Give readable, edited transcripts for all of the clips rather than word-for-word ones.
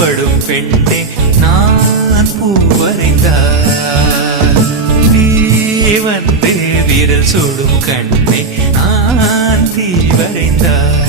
புறப்படும் பெண்ணே நான் பூ வரைந்தால் நீ வந்து விரல் சுடும் கண்ணே நான் தீ வரைந்தால்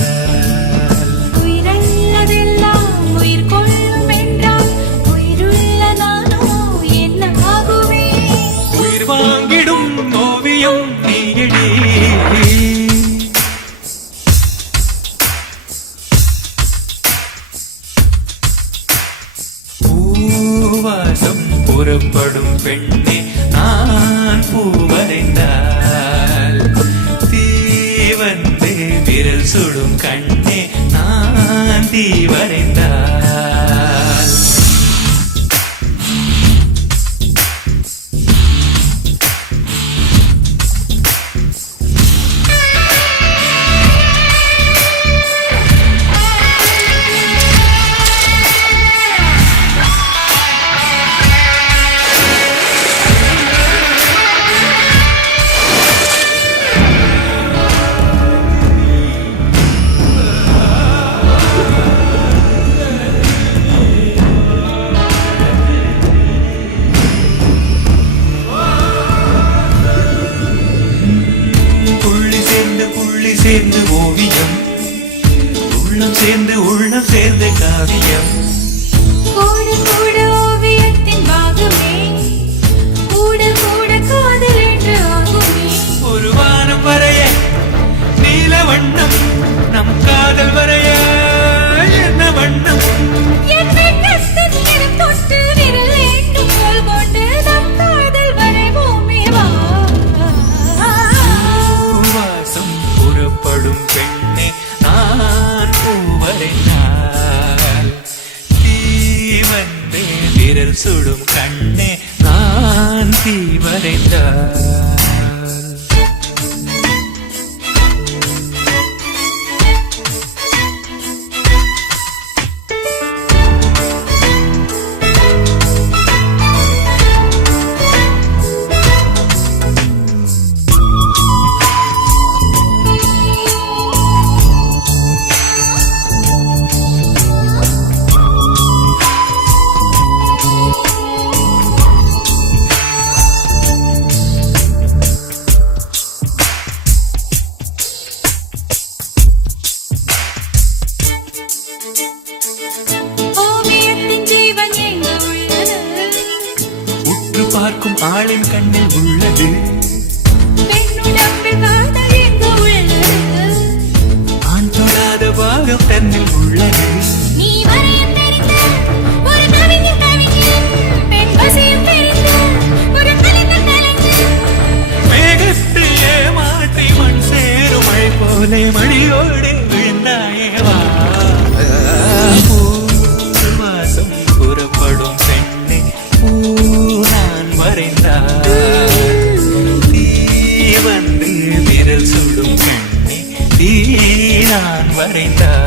பூவாசம் புறப்படும் பெண்ணே நான் பூ வரைந்தால் தீ வந்து விரல் சுடும் கண்ணே நான் தீ வரைந்தால் சேர்ந்து ஓவியம் உள்ளம் சேர்ந்து உள்ளம் சேர்ந்த காவியம் கூட கூட ஓவியத்தின் பாகமே கூட கூட காதல் என்று ஆகுமே ஒரு வானம் வரைய நீல வண்ணம் நம் காதல் வரைய என்ன வண்ணம் புறப்படும் பெண்ணே நான் பூ வரைந்தால் தீ வந்து விரல் சுடும் கண்ணே நான் தீ வரைந்தால் பார்க்கும் ஆளின் கண்ணில் உள்ளது ஆண் தொடாத பாகம் தன்னில் உள்ளது மேகத்திலே மாற்றி மண் சேரும் மழை போலே மணியோடு விழுந்தாயேவா பூவாசம் புறப்படும் பெண்ணே தீ வந்து விரல் சுடும் கண்ணே தீ நான் வரைந்தால்